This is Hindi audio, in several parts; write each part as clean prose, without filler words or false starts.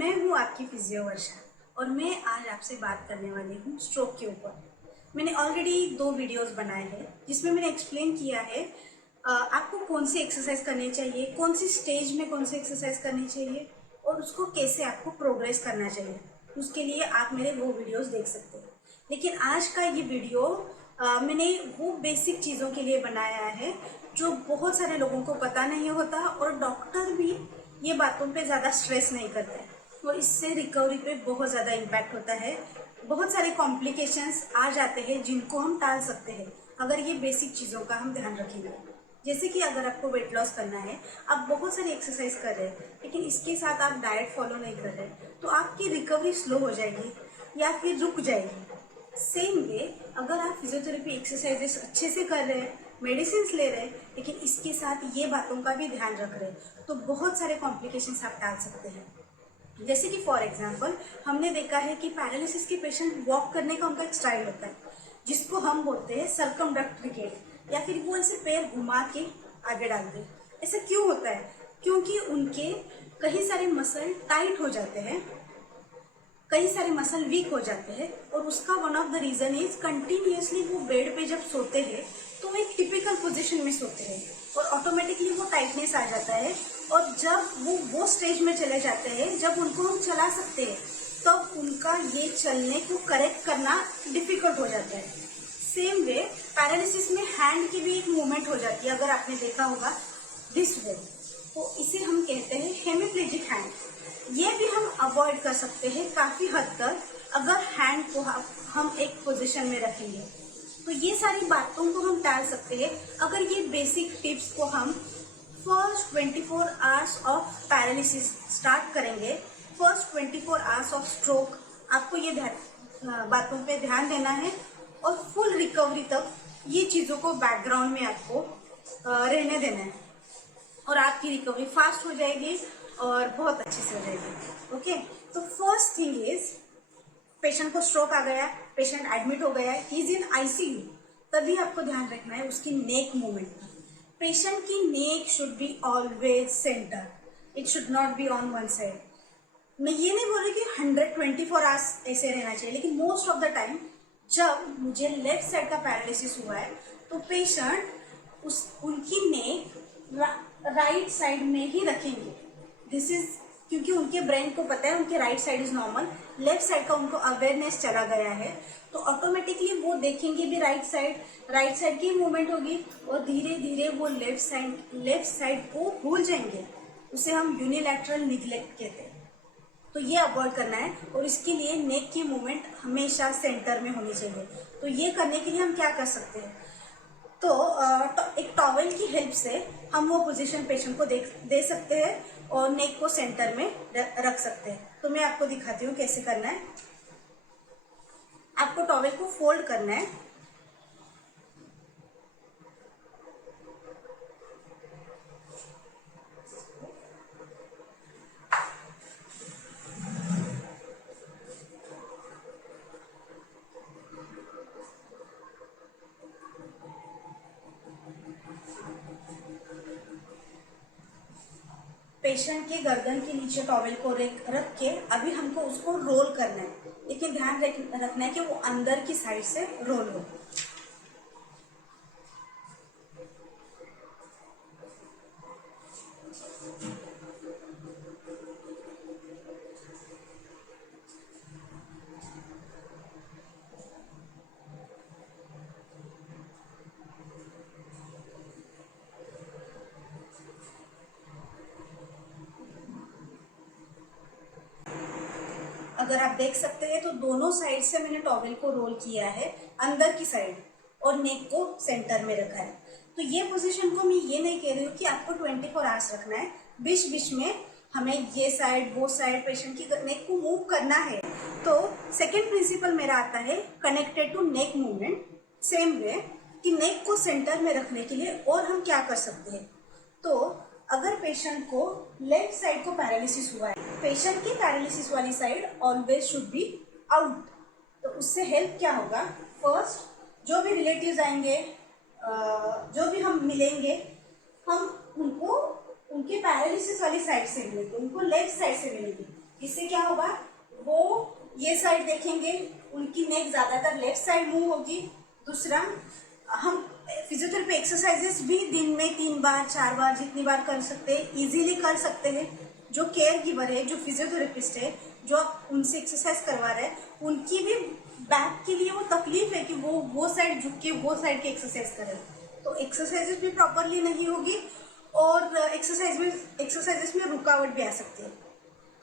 मैं हूँ आपकी फिजियो वर्षा और मैं आज आपसे बात करने वाली हूँ स्ट्रोक के ऊपर। मैंने ऑलरेडी 2 वीडियोस बनाए हैं जिसमें मैंने एक्सप्लेन किया है आपको कौन सी एक्सरसाइज करनी चाहिए, कौन सी स्टेज में कौन सी एक्सरसाइज करनी चाहिए और उसको कैसे आपको प्रोग्रेस करना चाहिए। उसके लिए आप मेरे वो वीडियोस देख सकते हैं। लेकिन आज का ये वीडियो मैंने वो बेसिक चीज़ों के लिए बनाया है जो बहुत सारे लोगों को पता नहीं होता और डॉक्टर भी ये बातों पे ज़्यादा स्ट्रेस नहीं करते और इससे रिकवरी पे बहुत ज़्यादा इम्पैक्ट होता है। बहुत सारे कॉम्प्लिकेशंस आ जाते हैं जिनको हम टाल सकते हैं अगर ये बेसिक चीज़ों का हम ध्यान रखेंगे। जैसे कि अगर आपको वेट लॉस करना है, आप बहुत सारी एक्सरसाइज कर रहे हैं लेकिन इसके साथ आप डाइट फॉलो नहीं कर रहे, तो आपकी रिकवरी स्लो हो जाएगी या फिर रुक जाएगी। सेम वे अगर आप फिजियोथेरेपी एक्सरसाइजेस अच्छे से कर रहे हैं, मेडिसिन ले रहे हैं, लेकिन इसके साथ ये बातों का भी ध्यान रख रहे हैं, तो बहुत सारे कॉम्प्लिकेशंस आप टाल सकते हैं। जैसे कि फॉर एग्जांपल हमने देखा है कि पैरालिसिस के पेशेंट वॉक करने का उनका एक स्टाइल होता है जिसको हम बोलते हैं सर्कमडक्ट्रिकेट, या फिर वो ऐसे पैर घुमा के आगे डालते हैं। ऐसा क्यों होता है? क्योंकि उनके कई सारे मसल टाइट हो जाते हैं, कई सारे मसल वीक हो जाते हैं और उसका one of the reason is continuously वो बेड पे जब सोते हैं तो एक टिपिकल पोजीशन में सोते हैं और ऑटोमेटिकली वो टाइटनेस आ जाता है। और जब वो स्टेज में चले जाते हैं जब उनको हम चला सकते हैं तब उनका ये चलने को करेक्ट करना डिफिकल्ट हो जाता है। सेम वे पैरालिसिस में हैंड की भी एक मूवमेंट हो जाती है, अगर आपने देखा होगा दिस वे, तो इसे हम कहते हैं हेमिप्लेजिक हैंड। ये भी हम अवॉइड कर सकते हैं काफी हद तक अगर हैंड को हम एक पोजीशन में रखेंगे। तो ये सारी बातों को हम टाल सकते हैं अगर ये बेसिक टिप्स को हम first 24 hours of paralysis start करेंगे। फर्स्ट 24 आवर्स ऑफ स्ट्रोक आपको ये बातों पे ध्यान देना है और फुल रिकवरी तक ये चीज़ों को बैकग्राउंड में आपको रहने देना है और आपकी रिकवरी फास्ट हो जाएगी और बहुत अच्छे से हो जाएगी। ओके, तो फर्स्ट थिंग इज पेशेंट को स्ट्रोक आ गया, पेशेंट एडमिट हो गया है, इज इन आईसीयू, तभी आपको ध्यान रखना है उसकी नेक मूवमेंट का। पेशेंट की neck should be always centre, it should not be on one side. मैं ये नहीं बोल रही कि 124 आवर्स ऐसे रहना चाहिए, लेकिन मोस्ट ऑफ द टाइम जब मुझे लेफ्ट साइड का पैरालिसिस हुआ है तो पेशेंट उनकी नेक राइट साइड में ही रखेंगे। दिस इज क्योंकि उनके ब्रेन को पता है उनके right side is normal, left side का उनको अवेयरनेस चला गया है, तो ऑटोमेटिकली वो देखेंगे भी राइट साइड की मूवमेंट होगी और धीरे धीरे वो लेफ्ट साइड को भूल जाएंगे। उसे हम यूनिलैटरल निग्लेक्ट कहते हैं। तो ये अवॉइड करना है और इसके लिए नेक की मूवमेंट हमेशा सेंटर में होनी चाहिए। तो ये करने के लिए हम क्या कर सकते हैं? तो एक टॉवेल की हेल्प से हम वो पोजीशन पेशेंट को दे सकते हैं और नेक को सेंटर में रख सकते हैं। तो मैं आपको दिखाती हूँ कैसे करना है। आपको टॉवेल को फोल्ड करना है, पेशेंट के गर्दन के नीचे टॉवेल को रख के अभी हमको उसको रोल करना है, लेकिन ध्यान रखना है कि वो अंदर की साइड से रोल हो। अगर आप देख सकते हैं तो दोनों साइड से मैंने टॉवेल को रोल किया है, अंदर की साइड, और नेक को सेंटर में रखा है। तो ये पोजीशन को मैं ये नहीं कह रही हूँ कि आपको 24 आवर्स रखना है, बीच बीच में हमें ये साइड वो साइड पेशेंट की नेक को मूव करना है। तो सेकेंड प्रिंसिपल मेरा आता है connected to neck movement. Same way कि नेक को सेंटर में रखने के लिए और हम क्या कर सकते हैं? तो अगर पेशेंट को लेफ्ट साइड को पैरालिसिस हुआ है, पेशेंट की पैरालिसिस वाली side always should be out. तो उससे हेल्प क्या होगा? फर्स्ट जो भी रिलेटिव्स आएंगे, जो भी हम मिलेंगे, हम उनको उनके पैरालिसिस वाली साइड से मिलेंगे, उनको लेफ्ट साइड से मिलेंगे। इससे क्या होगा, वो ये साइड देखेंगे, उनकी नेक ज्यादातर लेफ्ट साइड मूव होगी। दूसरा, हम फिजियोथेरेपी एक्सरसाइजेस भी दिन में 3 बार 4 बार जितनी बार कर सकते हैं, इजीली कर सकते हैं। जो केयर गिवर है, जो फिजियोथेरेपिस्ट है, जो आप उनसे एक्सरसाइज करवा रहे हैं, उनकी भी बैक के लिए वो तकलीफ है कि वो साइड झुक के वो साइड की एक्सरसाइज करें, तो एक्सरसाइजेस भी प्रॉपरली नहीं होगी और एक्सरसाइजेस में रुकावट भी आ सकती है।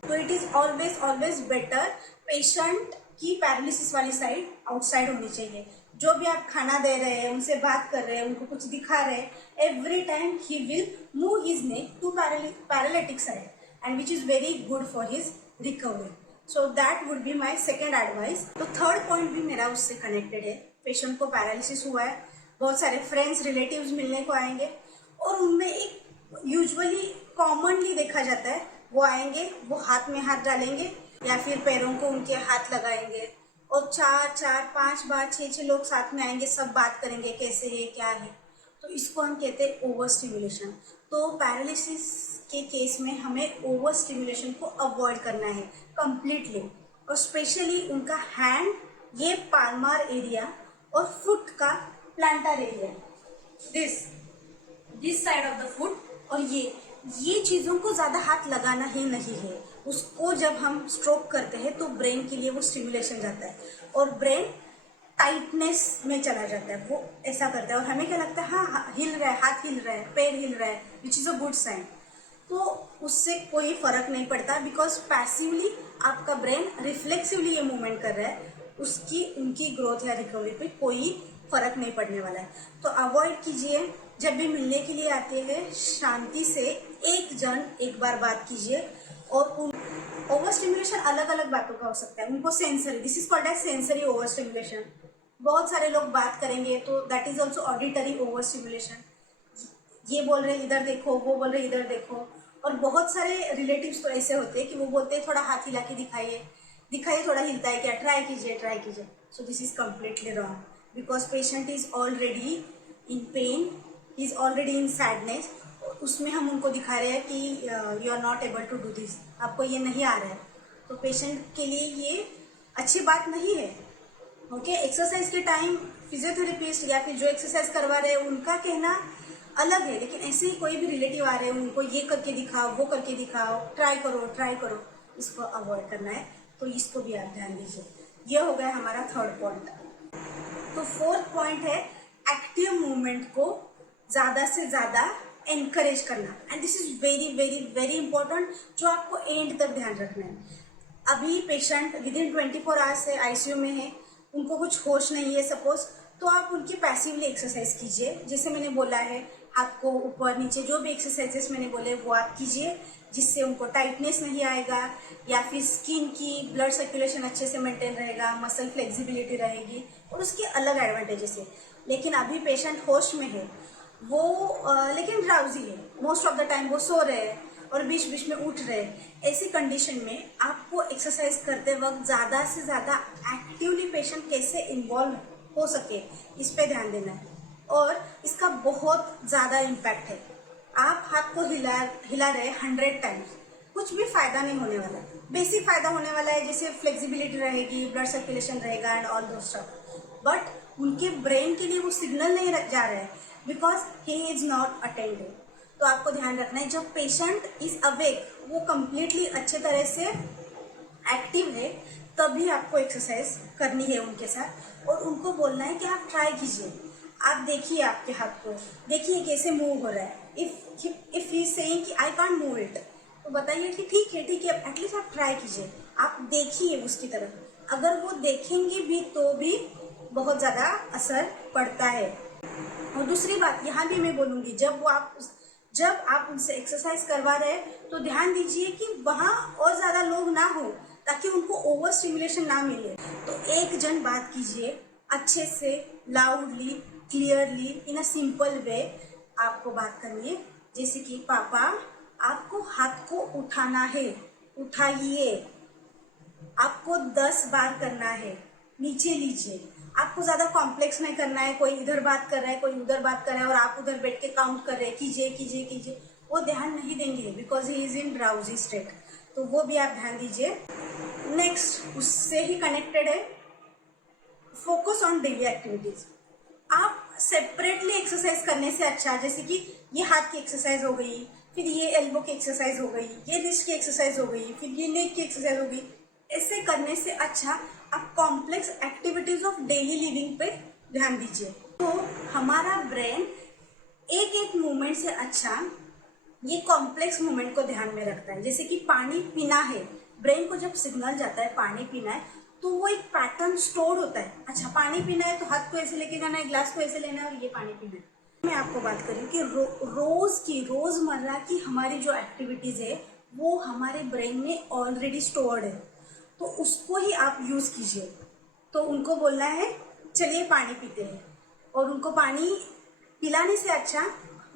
तो it is always better patient की पैरालिसिस वाली साइड आउटसाइड होनी चाहिए। जो भी आप खाना दे रहे हैं, उनसे बात कर रहे हैं, उनको कुछ दिखा रहे हैं, every time he will move his neck to paralytic side and which is very good for his recovery. So that would be my second advice. तो थर्ड पॉइंट भी मेरा उससे कनेक्टेड है। पेशेंट को पैरालिसिस हुआ है, बहुत सारे फ्रेंड्स रिलेटिव्स मिलने को आएंगे और उनमें एक यूजुअली कॉमनली देखा जाता है, वो आएंगे, वो हाथ में हाथ डालेंगे या फिर पैरों को उनके हाथ लगाएंगे और 4-4, 5 बार 6 लोग साथ में आएंगे, सब बात करेंगे कैसे है क्या है। तो इसको हम कहते हैं ओवर स्टिमुलेशन। तो पैरालिसिस के केस में हमें ओवर स्टिमुलेशन को अवॉइड करना है कंप्लीटली, और स्पेशली उनका हैंड, ये पाल्मार एरिया और फुट का planter area, this side of the foot, और ये चीज़ों को ज़्यादा हाथ लगाना ही नहीं है। उसको जब हम स्ट्रोक करते हैं तो ब्रेन के लिए वो स्टिमुलेशन जाता है और ब्रेन टाइटनेस में चला जाता है, वो ऐसा करता है और हमें क्या लगता है, हाँ हिल रहा है, हाथ हिल रहा है, पैर हिल रहा है, which is a good sign. तो उससे कोई फर्क नहीं पड़ता, बिकॉज पैसिवली आपका ब्रेन रिफ्लेक्सिवली ये मूवमेंट कर रहा है, उनकी ग्रोथ या रिकवरी पे कोई फर्क नहीं पड़ने वाला है। तो अवॉइड कीजिए। जब भी मिलने के लिए आते हैं, शांति से एक बार बात कीजिए। और ओवर स्टिमुलेशन अलग अलग बातों का हो सकता है। उनको sensory, this is called as sensory over stimulation. बहुत सारे लोग बात करेंगे तो that is also auditory over stimulation. ये बोल रहे इधर देखो, वो बोल रहे इधर देखो। और बहुत सारे रिलेटिव्स तो ऐसे होते हैं कि वो बोलते हैं थोड़ा हाथ हिला के दिखाइए, थोड़ा हिलता है क्या, ट्राई कीजिए। So this is completely wrong, because patient is already in pain, is already in sadness. उसमें हम उनको दिखा रहे हैं कि you are not able to do this, आपको ये नहीं आ रहा है, तो पेशेंट के लिए ये अच्छी बात नहीं है। ओके, एक्सरसाइज के टाइम फिजियोथेरेपिस्ट या फिर जो एक्सरसाइज करवा रहे हैं उनका कहना अलग है, लेकिन ऐसे ही कोई भी रिलेटिव आ रहे हैं, उनको ये करके दिखाओ, वो करके दिखाओ, ट्राई करो, इसको अवॉइड करना है। तो इसको भी आप ध्यान दीजिए। ये हो गया हमारा थर्ड पॉइंट। तो फोर्थ पॉइंट है एक्टिव मूवमेंट को ज़्यादा से ज़्यादा एनकरेज करना, and this is very very very important, जो आपको एंड तक ध्यान रखना है। अभी पेशेंट विद इन 24 आवर्स से आईसीयू में है, उनको कुछ होश नहीं है सपोज, तो आप उनकी पैसिवली एक्सरसाइज कीजिए। जैसे मैंने बोला है, हाथ को ऊपर नीचे, जो भी एक्सरसाइजेस मैंने बोले वो आप कीजिए, जिससे उनको टाइटनेस नहीं आएगा या फिर स्किन की ब्लड सर्कुलेशन अच्छे से मेंटेन रहेगा, मसल फ्लेक्सिबिलिटी रहेगी और उसकी अलग एडवांटेजेस है। लेकिन अभी पेशेंट होश में है, वो लेकिन ड्राउजी है, मोस्ट ऑफ द टाइम वो सो रहे हैं और बीच बीच में उठ रहे हैं। ऐसी कंडीशन में आपको एक्सरसाइज करते वक्त ज़्यादा से ज़्यादा एक्टिवली पेशेंट कैसे इन्वॉल्व हो सके, इस पे ध्यान देना है, और इसका बहुत ज़्यादा इम्पैक्ट है। आप हाथ को हिला रहे 100 टाइम्स, कुछ भी फायदा नहीं होने वाला। बेसिक फायदा होने वाला है, जैसे फ्लेक्सिबिलिटी रहेगी, ब्लड सर्कुलेशन रहेगा एंड ऑल दो स्टफ, बट उनके ब्रेन के लिए वो सिग्नल नहीं जा रहा है, because he is not attending. तो आपको ध्यान रखना है, जब पेशेंट इज अवेक, वो कंप्लीटली अच्छे तरह से एक्टिव है, तभी आपको एक्सरसाइज करनी है उनके साथ, और उनको बोलना है कि आप ट्राई कीजिए, आप देखिए आपके हाथ को, देखिए कैसे मूव हो रहा है। इफ ही सेइंग कि आई कांट मूव इट, तो बताइए कि ठीक है एटलीस्ट आप ट्राई कीजिए, आप देखिए उसकी तरफ। अगर वो देखेंगे भी तो भी बहुत ज़्यादा असर पड़ता है। और दूसरी बात यहाँ भी मैं बोलूँगी, जब आप उनसे एक्सरसाइज करवा रहे हैं तो ध्यान दीजिए कि वहाँ और ज़्यादा लोग ना हो, ताकि उनको ओवर स्टिमुलेशन ना मिले। तो एक जन बात कीजिए अच्छे से, loudly, clearly, in a simple way आपको बात करनी है। जैसे कि पापा, आपको हाथ को उठाना है, उठाइए, आपको 10 बार करना है, नीचे लीजिए। आपको ज़्यादा कॉम्प्लेक्स नहीं करना है, कोई इधर बात कर रहा है, कोई उधर बात कर रहा है और आप उधर बैठ के काउंट कर रहे हैं, कीजिए, वो ध्यान नहीं देंगे, because he is in drowsy state. तो वो भी आप ध्यान दीजिए। नेक्स्ट उससे ही कनेक्टेड है, फोकस ऑन डेली एक्टिविटीज। आप सेपरेटली एक्सरसाइज करने से अच्छा, जैसे कि ये हाथ की एक्सरसाइज हो गई, फिर ये एल्बो की एक्सरसाइज हो गई, ये रिस्ट की एक्सरसाइज हो गई, फिर ये नेक की एक्सरसाइज हो गई, ऐसे करने से अच्छा आप complex activities of daily living पे ध्यान दीजिए। तो हमारा ब्रेन एक एक मूवमेंट से अच्छा ये कॉम्प्लेक्स मूवमेंट को ध्यान में रखता है। जैसे कि पानी पीना है, ब्रेन को जब सिग्नल जाता है पानी पीना है, तो वो एक पैटर्न स्टोर होता है। अच्छा पानी पीना है तो हाथ को ऐसे लेके जाना है, ग्लास को ऐसे लेना है और ये पानी पीना है। मैं आपको बात करूँ कि रोजमर्रा की हमारी जो एक्टिविटीज है वो हमारे ब्रेन में ऑलरेडी स्टोर्ड है, तो उसको ही आप यूज कीजिए। तो उनको बोलना है चलिए पानी पीते हैं, और उनको पानी पिलाने से अच्छा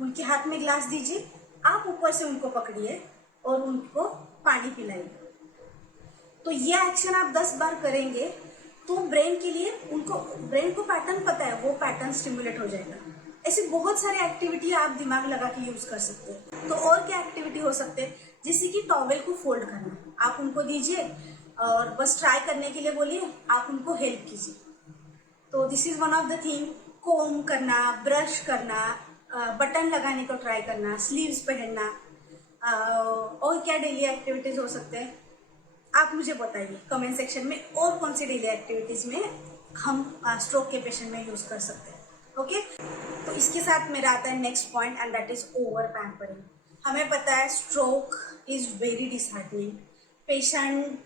उनके हाथ में ग्लास दीजिए, आप ऊपर से उनको पकड़िए और उनको पानी पिलाइए। तो ये एक्शन आप 10 बार करेंगे तो ब्रेन को पैटर्न पता है, वो पैटर्न स्टिमुलेट हो जाएगा। ऐसी बहुत सारे एक्टिविटी आप दिमाग लगा के यूज कर सकते हैं। तो और क्या एक्टिविटी हो सकते हैं, जैसे कि टॉवेल को फोल्ड करना, आप उनको दीजिए और बस ट्राई करने के लिए बोलिए, आप उनको हेल्प कीजिए। तो this is one of the thing. Comb करना, ब्रश करना, बटन लगाने को ट्राई करना, स्लीव्स पहनना, और क्या डेली एक्टिविटीज हो सकते हैं आप मुझे बताइए कमेंट सेक्शन में, और कौन सी डेली एक्टिविटीज में हम स्ट्रोक के पेशेंट में यूज कर सकते हैं। ओके, तो इसके साथ मेरा आता है next point, and that is over pampering. हमें पता है stroke is very disheartening. Patient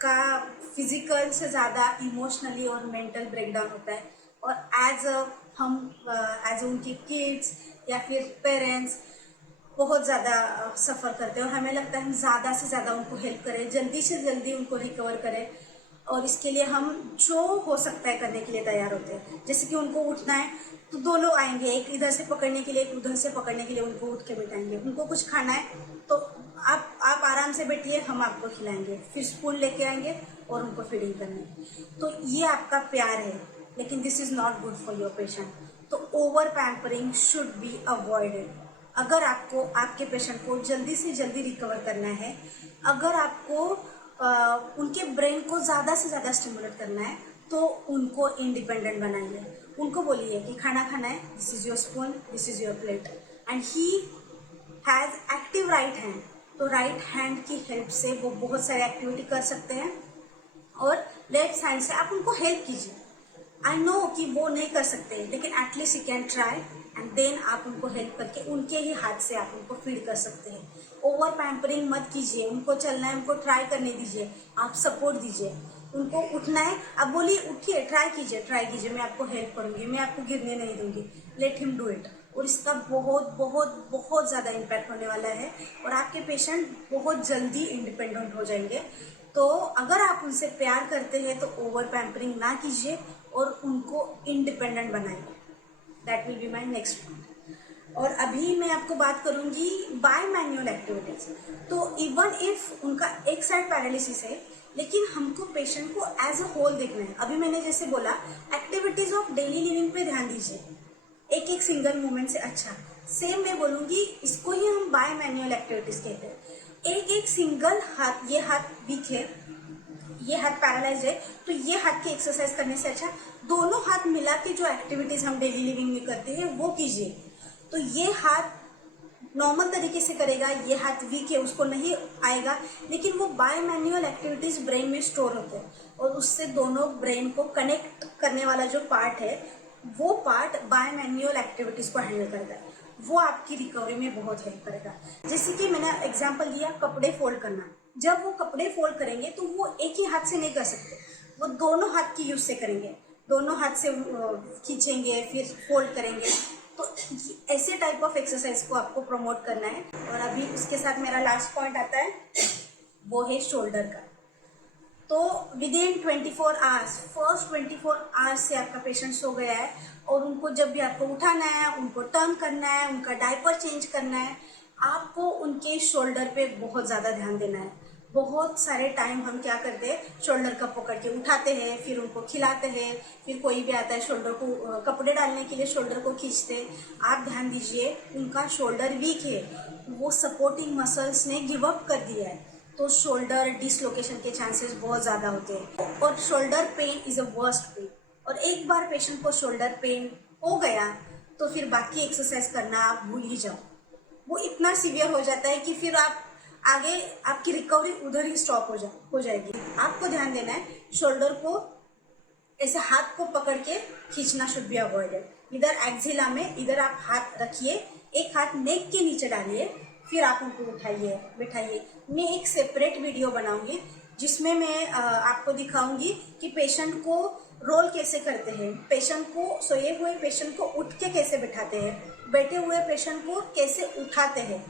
का फिजिकल से ज़्यादा इमोशनली और मेंटल ब्रेकडाउन होता है, और एज उनके किड्स या फिर पेरेंट्स बहुत ज़्यादा सफ़र करते हैं, और हमें लगता है हम ज़्यादा से ज़्यादा उनको हेल्प करें, जल्दी से जल्दी उनको रिकवर करें, और इसके लिए हम जो हो सकता है करने के लिए तैयार होते हैं। जैसे कि उनको उठना है तो 2 लोग आएंगे, एक इधर से पकड़ने के लिए, एक उधर से पकड़ने के लिए, उनको उठ के बैठाएंगे। उनको कुछ खाना है तो आप आराम से बैठिए, हम आपको खिलाएंगे, फिर स्पून लेके आएंगे और उनको फीडिंग करनी। तो ये आपका प्यार है, लेकिन this is not good for your patient. तो over pampering should be avoided. अगर आपको आपके पेशेंट को जल्दी से जल्दी रिकवर करना है, अगर आपको उनके ब्रेन को ज़्यादा से ज़्यादा स्टिमुलेट करना है, तो उनको इंडिपेंडेंट बनाइए। उनको बोलिए कि खाना खाना है, this is your spoon, this is your plate, and he has active right hand. तो राइट हैंड की हेल्प से वो बहुत सारे एक्टिविटी कर सकते हैं, और लेफ्ट हैंड से आप उनको हेल्प कीजिए। आई नो कि वो नहीं कर सकते, लेकिन at least you can try, and then आप उनको हेल्प करके उनके ही हाथ से आप उनको फीड कर सकते हैं। ओवर पैम्परिंग मत कीजिए। उनको चलना है, उनको ट्राई करने दीजिए, आप सपोर्ट दीजिए। उनको उठना है, आप बोलिए उठिए, ट्राई कीजिए, मैं आपको हेल्प करूँगी, मैं आपको गिरने नहीं दूंगी, लेट हिम डू इट। और इसका बहुत बहुत बहुत ज़्यादा इम्पैक्ट होने वाला है, और आपके पेशेंट बहुत जल्दी इंडिपेंडेंट हो जाएंगे। तो अगर आप उनसे प्यार करते हैं तो ओवर पैम्परिंग ना कीजिए, और उनको इंडिपेंडेंट बनाइए। That will be my next point. और अभी मैं आपको बात करूंगी बाय मैनुअल एक्टिविटीज। तो इवन इफ उनका एक साइड पैरालिसिस है, लेकिन हमको पेशेंट को एज अ होल देखना है। अभी मैंने जैसे बोला, एक्टिविटीज ऑफ डेली लिविंग पे ध्यान दीजिए, एक एक सिंगल मूवमेंट से अच्छा। सेम मैं बोलूंगी, इसको ही हम बाय मैनुअल एक्टिविटीज कहते हैं। एक एक सिंगल हाथ, ये हाथ वीक है, ये हाथ पैरालाइज है, तो ये हाथ की एक्सरसाइज करने से अच्छा दोनों हाथ मिला के जो एक्टिविटीज हम डेली लिविंग में करते हैं वो कीजिए। तो ये हाथ नॉर्मल तरीके से करेगा, ये हाथ वीक है, उसको नहीं आएगा, लेकिन वो बाय मैनुअल एक्टिविटीज ब्रेन में स्टोर होते हैं, और उससे दोनों ब्रेन को कनेक्ट करने वाला जो पार्ट है, वो पार्ट बाय मैनुअल एक्टिविटीज को हैंडल करता है। वो आपकी रिकवरी में बहुत हेल्प करेगा। जैसे कि मैंने एग्जांपल दिया, कपड़े फोल्ड करना। जब वो कपड़े फोल्ड करेंगे तो वो एक ही हाथ से नहीं कर सकते, वो दोनों हाथ की यूज से करेंगे, दोनों हाथ से खींचेंगे, फिर फोल्ड करेंगे। तो ऐसे टाइप ऑफ एक्सरसाइज को आपको प्रमोट करना है। और अभी उसके साथ मेरा लास्ट पॉइंट आता है, वो है शोल्डर का। तो with in 24 hours, first 24 hours से आपका पेशेंट सो गया है, और उनको जब भी आपको उठाना है, उनको टर्न करना है, उनका डायपर चेंज करना है, आपको उनके शोल्डर पे बहुत ज़्यादा ध्यान देना है। बहुत सारे टाइम हम क्या करते हैं, शोल्डर का पकड़ के उठाते हैं, फिर उनको खिलाते हैं, फिर कोई भी आता है शोल्डर को कपड़े डालने के लिए शोल्डर को खींचते हैं। आप ध्यान दीजिए, उनका शोल्डर वीक है, वो सपोर्टिंग मसल्स ने गिव अप कर दिया है, तो शोल्डर डिसलोकेशन के चांसेस बहुत ज़्यादा होते हैं और shoulder pain is a worst pain. और एक बार पेशेंट को शोल्डर पेन हो गया तो फिर बाकी एक्सरसाइज करना आप भूल ही जाओ। वो इतना सीवियर हो जाता है कि फिर आप आगे आपकी रिकवरी उधर ही स्टॉप हो जाएगी। आपको ध्यान देना है, शोल्डर को ऐसे हाथ को पकड़ के खींचना शुड बी अवॉइडेड। इधर एक्सिला में इधर आप हाथ रखिए, एक हाथ नेक के नीचे डालिए, फिर आप उनको उठाइए बिठाइए। मैं एक सेपरेट वीडियो बनाऊंगी जिसमें मैं आपको दिखाऊंगी कि पेशेंट को रोल कैसे करते हैं, पेशेंट को सोए हुए पेशेंट को उठ के कैसे बिठाते हैं, बैठे हुए पेशेंट को कैसे उठाते हैं,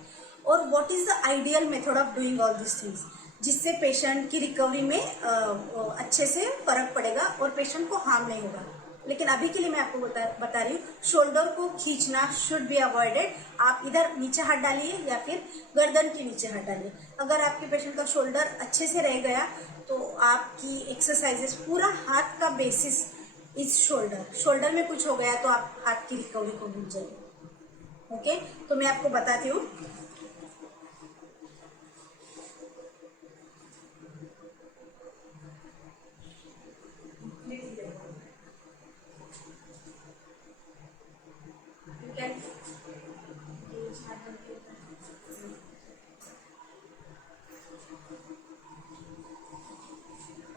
और what is the ideal method of doing all this things, जिससे पेशेंट की रिकवरी में अच्छे से फर्क पड़ेगा और पेशेंट को हार्म नहीं होगा। लेकिन अभी के लिए मैं आपको बता रही हूँ, शोल्डर को खींचना शुड बी अवॉइडेड। आप इधर नीचे हाथ डालिए या फिर गर्दन के नीचे हाथ डालिए। अगर आपके पेशेंट का शोल्डर अच्छे से रह गया तो आपकी एक्सरसाइजेस पूरा हाथ का बेसिस इज शोल्डर में कुछ हो गया तो आप हाथ की रिकवरी को भूल जाइए। ओके, तो मैं आपको बताती हूँ।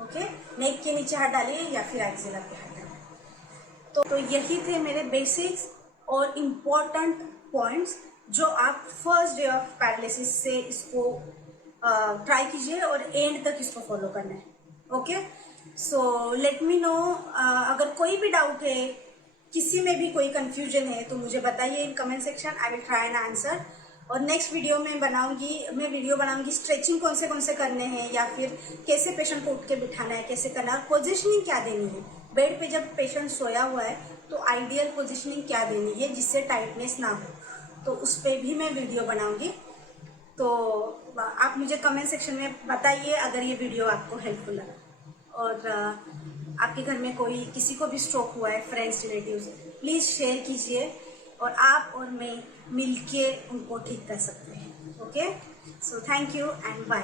ओके, नेक के नीचे हाथ डालिए या फिर एक्सिला पे हाथ डालिए। तो यही थे मेरे बेसिक्स और इम्पोर्टेंट पॉइंट्स जो आप फर्स्ट डे ऑफ पैरालिसिस से इसको ट्राई कीजिए और एंड तक इसको फॉलो करना है। Okay, so let me know, अगर कोई भी डाउट है, किसी में भी कोई कंफ्यूजन है तो मुझे बताइए in comment section. I will try an answer. और नेक्स्ट वीडियो में मैं वीडियो बनाऊंगी स्ट्रेचिंग कौन से करने हैं, या फिर कैसे पेशेंट को उठ के बिठाना है, कैसे करना है, पोजिशनिंग क्या देनी है। बेड पे जब पेशेंट सोया हुआ है तो आइडियल पोजिशनिंग क्या देनी है जिससे टाइटनेस ना हो, तो उस पर भी मैं वीडियो बनाऊंगी। तो आप मुझे कमेंट सेक्शन में बताइए अगर ये वीडियो आपको हेल्पफुल लगा। और आपके घर में कोई किसी को भी स्ट्रोक हुआ है, फ्रेंड्स रिलेटिव्स, प्लीज़ शेयर कीजिए और आप और मैं मिलके उनको ठीक कर सकते हैं। Okay, so thank you and bye.